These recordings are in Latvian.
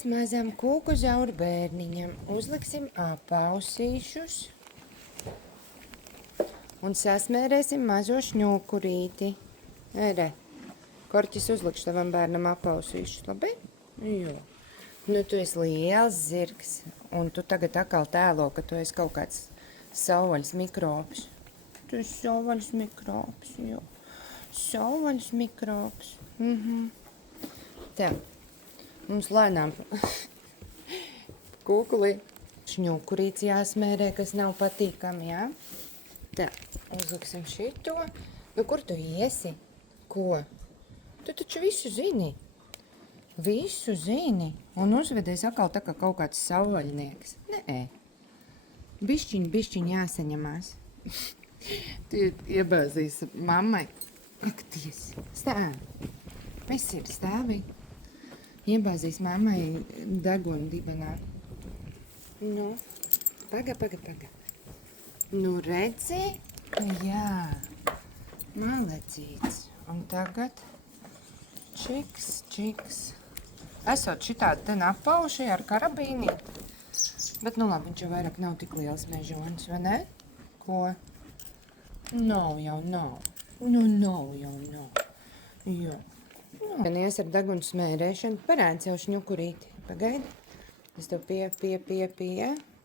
mēs mazam kūku zauru bērniņam uzliksim apausīšus un sasmērēsim mazo šņūkurīti. Ere, Korķis uzlikšu tavam bērnam apausīšus, labi? Jo. Nu, tu esi liels zirgs, un tu tagad atkal tēlo, ka tu esi kaut kāds savvaļas mikrobs. Tu esi savvaļas mikrobs, jo. Savvaļas mikrobs. Tā. Mums lēnām kūkulī šņūkurīts jāsmērē, kas nav patīkami, jā? Tā, uzliksim šito. Nu, kur tu iesi? Ko? Tu taču visu zini. Visu zini. Un uzvedies atkal tā kā kaut kāds savvaļnieks. Nē. Bišķiņ jāsaņemās. Tu iebāzīs mammai. Ak, ties. Stāv. Viss ir stāvī. Iebāzīs mammai degunu dibenā. Nu, paga. Nu, redzi? Jā. Malecīts. Un tagad čiks. Esot šitādi ten apauši ar karabīni. Bet, nu labi, viņš jau vairāk nav tik liels mežonis, vai ne? Ko? Nav. Nu, nav. Jo. Vienies ar degunu smērēšanu, parādi sev šņukurīti. Pagaidi. Es tev pie.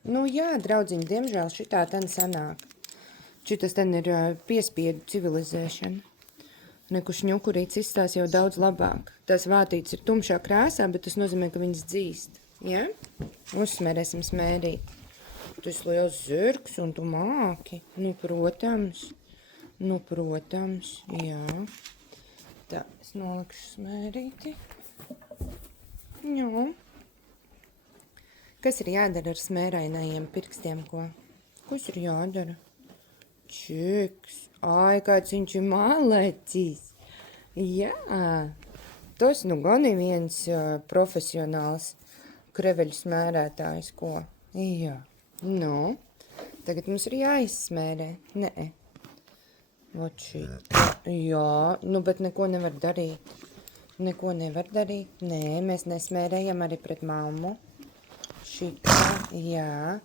Nu jā, draudziņi, diemžēl šitā ten sanāk. Šitas ten ir piespiedu civilizēšana. Neku šņukurīts izstās jau daudz labāk. Tās vātītes ir tumšā krāsā, bet tas nozīmē, ka viņas dzīst. Ja? Uzsmērēsim smērīt. Tu esi liels zirgs un tu māki. Nu, protams, jā. Tā, es nolikšu smērīti. Jā. Kas ir jādara ar smērainajiem pirkstiem, ko? Kas ir jādara? Čiks. Ai, kāds viņš ir malecis. Jā. Tas nu gan ir viens profesionāls kreveļu smērētājs, ko? Jā. Nu, tagad mums ir jāizsmērē. Nē. Vot šī. Jā, nu, bet neko nevar darīt. Nē, mēs nesmērējam arī pret mammu. Šitā, jā.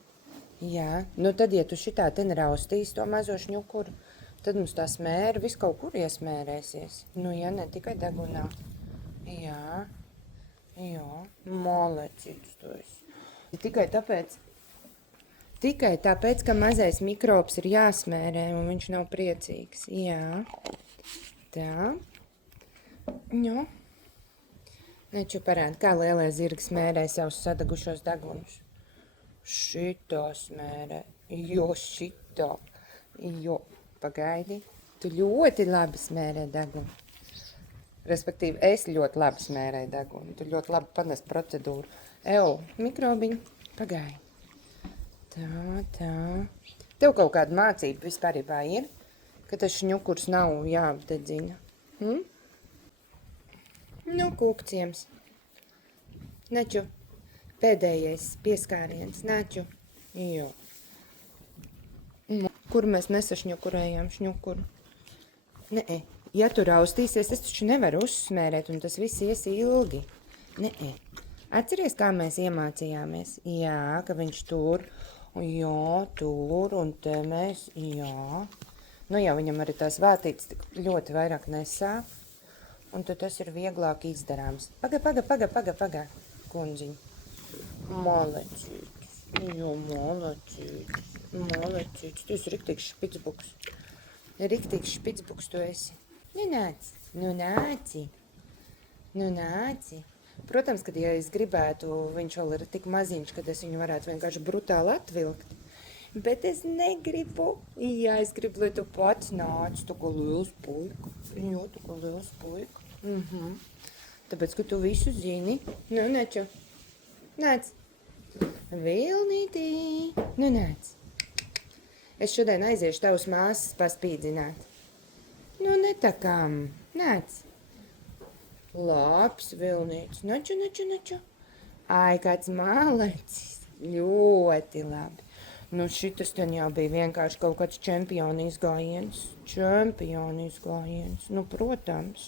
Nu, tad, ja tu šitā ten raustīs to mazo šņukuru, tad mums tā smēra viss kaut kur iesmērēsies. Nu, ja ne tikai degunā. Jā. Malecīts tu esi. Tikai tāpēc, ka mazais mikrobs ir jāsmērē un viņš nav priecīgs. Jā. Tā. Nu. Neču parādi, kā lielie zirgi smērē savus sadagušos degunus. Šitā smērē. Jo, pagaidi. Tu ļoti labi smērē degunu. Respektīvi, es ļoti labi smērēju degunu. Tu ļoti labi panest procedūru. Mikrobiņu, pagaidi. Tā. Tev kaut kāda mācība vispārībā ir, ka tas šņukurs nav jāapdedzina. Nu, kūkciems. Naču. Pēdējais pieskāriens. Naču. Jo. Kur mēs nesašņukurējām šņukuru? Nē. Ja tu raustīsies, es taču nevaru uzsmērēt, un tas viss ies ilgi. Nē. Atceries, kā mēs iemācījāmies? Jā, ka viņš tur. Jā, tur, un te mēs. Jā. Nu jau viņam arī tās vātītes tik ļoti vairāk nesāp. Un tad tas ir vieglāk izdarāms. Paga, kundziņ. Malecītis. Jo, malecītis. Tu esi riktīgs špicbuks. Riktīgs špicbuks tu esi. Nu nāci. Protams, kad ja es gribētu, viņš vēl ir tik maziņš, kad es viņu varētu vienkārši brutāli atvilkt. Bet es negribu. Jā, es gribu, lai tu pats nāc, tu kā liels puika. Jo, tu kā liels puika. Tāpēc, ka tu visu zini. Nu, neču. Nāc. Vilnītī. Nu, nāc. Es šodien aiziešu tavas māsas paspīdzināt. Nu, netakām. Nāc. Labs, Vilnītis. Naču. Ai, kāds malecis. Ļoti labi. Nu, šitas ten jau bija vienkārši kaut kāds čempionu izgājiens. Nu, protams.